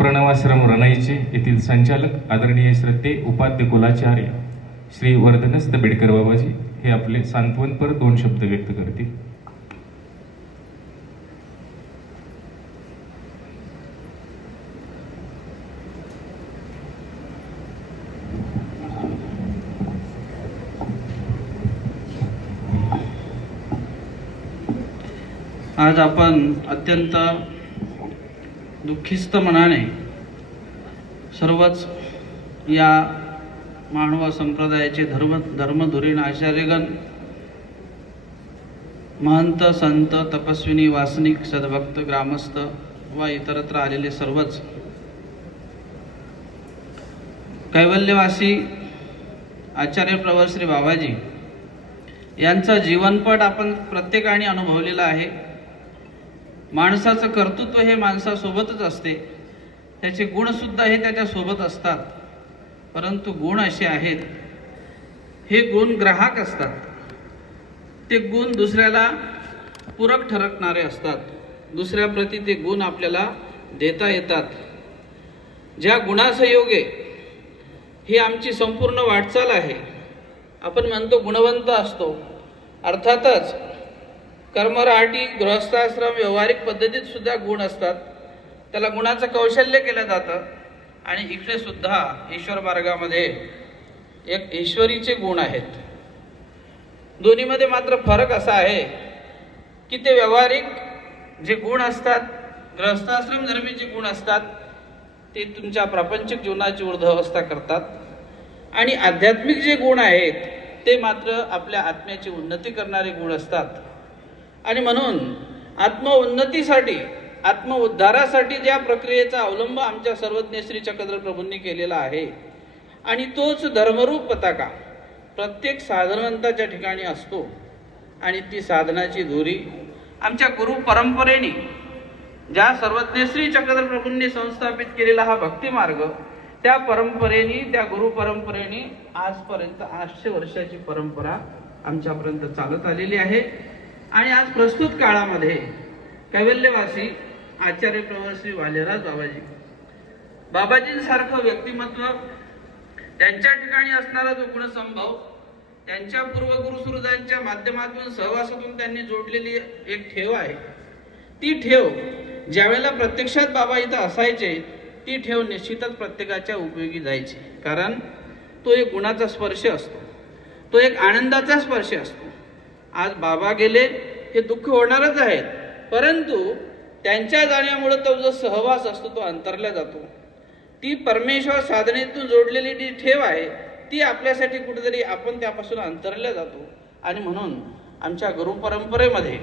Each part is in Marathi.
प्रणवाश्रम रणाईचे येथील संचालक आदरणीय श्रद्धे उपाध्य कुलाचार्य श्री वर्धनस्त बेडकर बाबाजी हे आपले सांत्वनपर दोन शब्द व्यक्त करतील. आज आपण अत्यंत दुःखिस्त मनाने सर्वच या मानव संप्रदायाचे धर्म धर्मधुरीण आचार्यगण महंत संत तपस्विनी वासनिक सद्भक्त ग्रामस्थ व इतरत्र आलेले सर्वच कैवल्यवासी आचार्य प्रवर श्री बाबाजी यांचा जीवनपट आपण प्रत्येकाने अनुभवलेला आहे. माणसाचं कर्तृत्व हे माणसासोबतच असते. त्याचे गुणसुद्धा हे त्याच्यासोबत असतात. परंतु गुण असे आहेत. हे गुण ग्राहक असतात. ते गुण दुसऱ्याला पूरक ठरकणारे असतात. दुसऱ्याप्रती ते गुण आपल्याला देता येतात. ज्या गुणासयोगे ही आमची संपूर्ण वाटचाल आहे. आपण म्हणतो गुणवंत असतो. अर्थातच कर्मराटी गृहस्थाश्रम व्यवहारिक पद्धतीत सुद्धा गुण असतात. त्याला गुणाचं कौशल्य केलं जातं. आणि इकडे सुद्धा ईश्वर मार्गामध्ये एक ईश्वरीचे गुण आहेत. दोन्हीमध्ये मात्र फरक असा आहे की ते व्यावहारिक जे गुण असतात गृहस्थाश्रम धर्मीचे गुण असतात ते तुमच्या प्रापंचिक जीवनाची ऊर्ध्वस्था करतात. आणि आध्यात्मिक जे गुण आहेत ते मात्र आपल्या आत्म्याची उन्नती करणारे गुण असतात. आणि म्हणून आत्मउन्नतीसाठी आत्मउद्धारासाठी ज्या प्रक्रियेचा अवलंब आमच्या सर्वज्ञ श्री चक्रधर प्रभूंनी केलेला आहे आणि तोच धर्मरूप पताका प्रत्येक साधनवंताच्या ठिकाणी असतो आणि ती साधनाची धुरी आमच्या गुरु परंपरेने ज्या सर्वज्ञ श्री चक्रधर प्रभूंनी संस्थापित केलेला हा भक्तिमार्ग त्या परंपरेने त्या गुरु परंपरेने आजपर्यंत आठशे वर्षाची परंपरा आमच्यापर्यंत चालत आलेली आहे. आणि आज प्रस्तुत काळामध्ये कैवल्यवासी आचार्य प्रवर श्री वालेराज बाबाजी. बाबाजींसारखं व्यक्तिमत्व त्यांच्या ठिकाणी असणारा जो गुणसंभव त्यांच्या पूर्वगुरुसुहृदांच्या माध्यमातून सहवासातून त्यांनी जोडलेली एक ठेव आहे. ती ठेव ज्यावेळेला प्रत्यक्षात बाबा इथं असायचे ती ठेव निश्चितच प्रत्येकाच्या उपयोगी जायची. कारण तो एक गुणाचा स्पर्श असतो. तो एक आनंदाचा स्पर्श असतो. आज बाबा गेले हे दुःख होणारच आहेत. परंतु त्यांच्या जाण्यामुळं तो जो सहवास असतो तो अंतरला जातो. ती परमेश्वर साधनेतून जोडलेली जी ठेव आहे ती आपल्यासाठी कुठेतरी आपण त्यापासून अंतरल्या जातो. आणि म्हणून आमच्या गुरु परंपरेमध्ये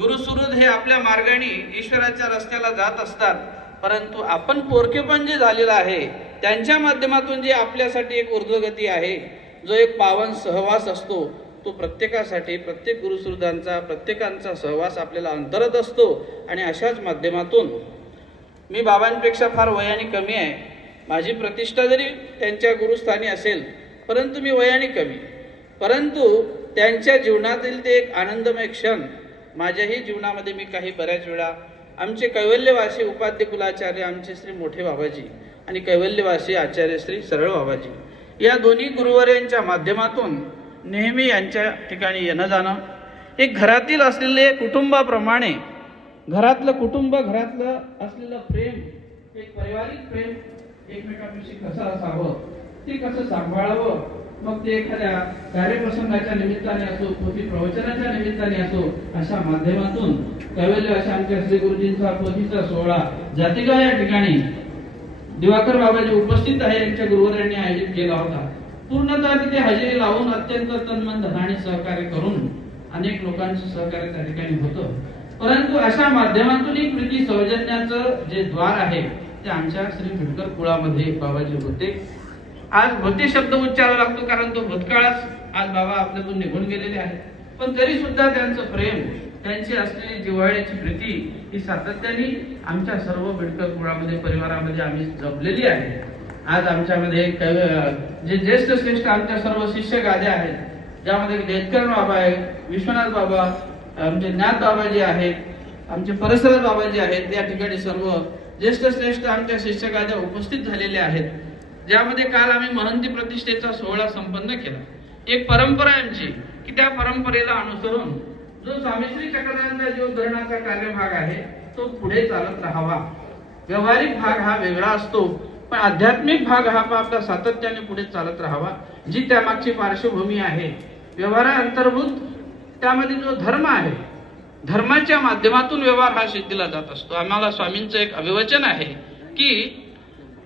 गुरुसुहृद हे आपल्या मार्गाने ईश्वराच्या रस्त्याला जात असतात. परंतु आपण पोरकेपण जे झालेलं आहे त्यांच्या माध्यमातून जे आपल्यासाठी एक ऊर्ध्वगती आहे जो एक पावन सहवास असतो तो प्रत्येकासाठी प्रत्येक गुरुसुहृदांचा प्रत्येकांचा सहवास आपल्याला अंतरत असतो आणि अशाच माध्यमातून मी बाबांपेक्षा फार वयाने कमी आहे. माझी प्रतिष्ठा जरी त्यांच्या गुरुस्थानी असेल परंतु मी वयाने कमी. परंतु त्यांच्या जीवनातील ते एक आनंदमय क्षण माझ्याही जीवनामध्ये मी काही बऱ्याच वेळा आमचे कैवल्यवासी उपाध्य कुलाचार्य आमचे श्री मोठे बाबाजी आणि कैवल्यवासी आचार्य श्री सरळ बाबाजी या दोन्ही गुरुवर्यांच्या माध्यमातून नेहमी यांच्या ठिकाणी येणं जाणं. एक घरातील असलेले कुटुंबाप्रमाणे घरातलं कुटुंब घरातलं असलेलं प्रेम एक पारिवारिक प्रेम एकमेकांविषयी कसं असावं ते कसं सांभाळावं मग ते एखाद्या कार्यप्रसंगाच्या निमित्ताने असो पोथी प्रवचनाच्या निमित्ताने असो अशा माध्यमातून कैवल्य अशा आमच्या श्री गुरुजींचा पोथीचा सोहळा जातिका या ठिकाणी दिवाकर बाबाजी उपस्थित आहे यांच्या गुरुवारांनी आयोजित केला होता. पूर्णतः तिथे हजेरी लावून अत्यंत तन्मन धनाने सहकार्य करून अनेक लोकांचं सहकार्य त्या ठिकाणी होतं. परंतु अशा माध्यमातून कृती प्रीती सौजन्याचं जे द्वार आहे ते आमच्या श्री फिटकर कुळामध्ये बाबाजी होते. आज होते शब्द उच्चारावा लागतो कारण तो भूतकाळच आज बाबा आपल्यातून निघून गेलेले आहेत. पण तरी सुद्धा त्यांचं प्रेम त्यांची असलेली जिव्हाळ्याची प्रीती ही सातत्याने आमच्या सर्व बिडकर कुळामध्ये परिवारामध्ये आम्ही जपलेली आहे. आज आमच्यामध्ये कवी जे ज्येष्ठ श्रेष्ठ आमच्या सर्व शिष्य गाद्या आहेत ज्यामध्ये देतकर बाबा आहे विश्वनाथ बाबा आमचे ज्ञात बाबा जे आहेत आमचे परसराज बाबा जे आहेत या ठिकाणी सर्व ज्येष्ठ श्रेष्ठ आमच्या शिक्षकाच्या उपस्थित झालेल्या आहेत. ज्यामध्ये काल आम्ही महंती प्रतिष्ठेचा सोहळा संपन्न केला. एक परंपरा आहे आमची की त्या परंपरेला अनुसरून जो स्वामीश्री चक्रांचा जो धरणाचा कार्यभाग आहे तो पुढे चालत राहावा. व्यवहारिक भाग हा वेगळा असतो. पण आध्यात्मिक भाग हा आपला सातत्याने पुढे चालत राहावा जी त्यामागची पार्श्वभूमी आहे. व्यवहारा अंतर्भूत त्यामध्ये जो धर्म आहे धर्माच्या माध्यमातून व्यवहार हा सिद्धीला जात असतो. आम्हाला स्वामींचं एक अभिवचन आहे की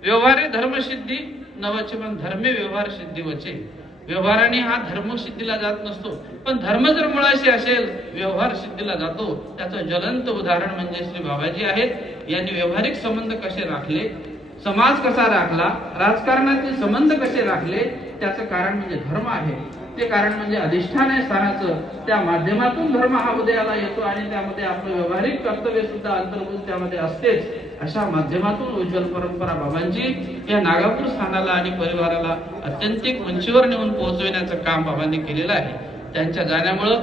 व्यवहारे धर्मसिद्धी नवचे पण धर्मे व्यवहार सिद्धी वचे. व्यवहाराने हा धर्म सिद्धीला जात नसतो. पण धर्म जर मुळाशी असेल व्यवहार सिद्धीला जातो. त्याचं ज्वलंत उदाहरण म्हणजे श्री बाबाजी आहेत. यांनी व्यवहारिक संबंध कसे राखले? समाज कसा राखला राजकारणातील संबंध कसे राखले त्याचं कारण म्हणजे धर्म आहे. ते कारण म्हणजे अधिष्ठान आहे स्थानाचं. त्या माध्यमातून धर्म हा उदयाला येतो आणि त्यामध्ये आपलं व्यवहारिक कर्तव्य सुद्धा अंतर्भूत त्यामध्ये असतेच. अशा माध्यमातून उज्ज्वल परंपरा बाबांची या नागापूर स्थानाला आणि परिवाराला अत्यंतिक उंचीवर नेऊन पोहोचविण्याचं काम बाबांनी केलेलं आहे. त्यांच्या जाण्यामुळं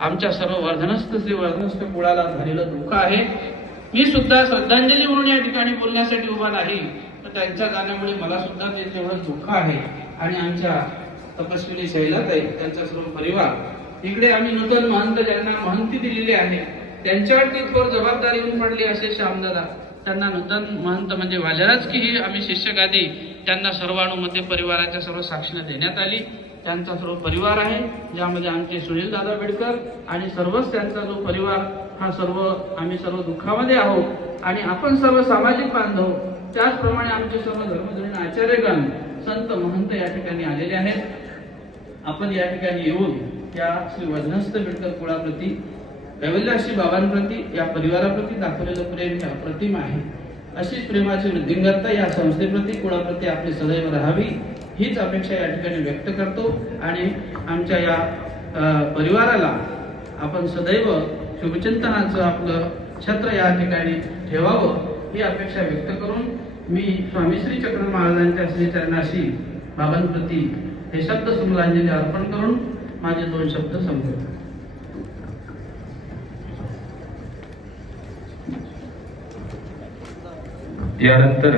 आमच्या सर्व वर्धनस्थ श्री वर्धनस्थ कुळाला झालेलं दुःख आहे. मी सुद्धा श्रद्धांजली म्हणून या ठिकाणी बोलण्यासाठी उभा नाही तर त्यांच्या जाण्यामुळे मला सुद्धा तेवढं दुःख आहे. आणि आमच्या तपस्विनी शैलाताई त्यांचा सर्व परिवार. इकडे आम्ही नूतन महंत ज्यांना महंती दिलेली आहे त्यांच्यावरती थोर जबाबदारी येऊन पडली असे श्यामदादा. त्यांना नूतन महंत म्हणजे वाजराज की ही आम्ही शिष्यगादी त्यांना सर्वानुमते परिवाराच्या सर्व साक्षीने देण्यात आली. त्यांचा सर्व परिवार आहे ज्यामध्ये आमचे सुनील दादा बेडकर आणि सर्वच त्यांचा जो परिवार हा सर्व आम्ही सर्व दुःखामध्ये आहोत आणि आपण सर्व सामाजिक बांधव त्याचप्रमाणे आमचे सर्व धर्मधुरीण आचार्यगण संत महंत या ठिकाणी आलेले आहेत. आपण या ठिकाणी येऊन त्या श्री वजनस्थ बिडकर कुळाप्रती कैवल्याशी बाबांप्रती या परिवाराप्रती दाखवलेलं प्रेम हे अप्रतिम आहे. अशीच प्रेमाची वृद्धिंगत्ता या संस्थेप्रती कुळाप्रती आपली सदैव राहावी हीच अपेक्षा या ठिकाणी व्यक्त करतो. आणि आमच्या या परिवाराला आपण सदैव शुभचिंतनाचं आपलं छत्र या ठिकाणी ठेवावं ही अपेक्षा व्यक्त करून मी स्वामी श्री चक्र महाराजांच्या श्रीचरणाशी बाबांप्रती हे शब्द सुमलांजली अर्पण करून माझे दोन शब्द संपवतो. यानंतर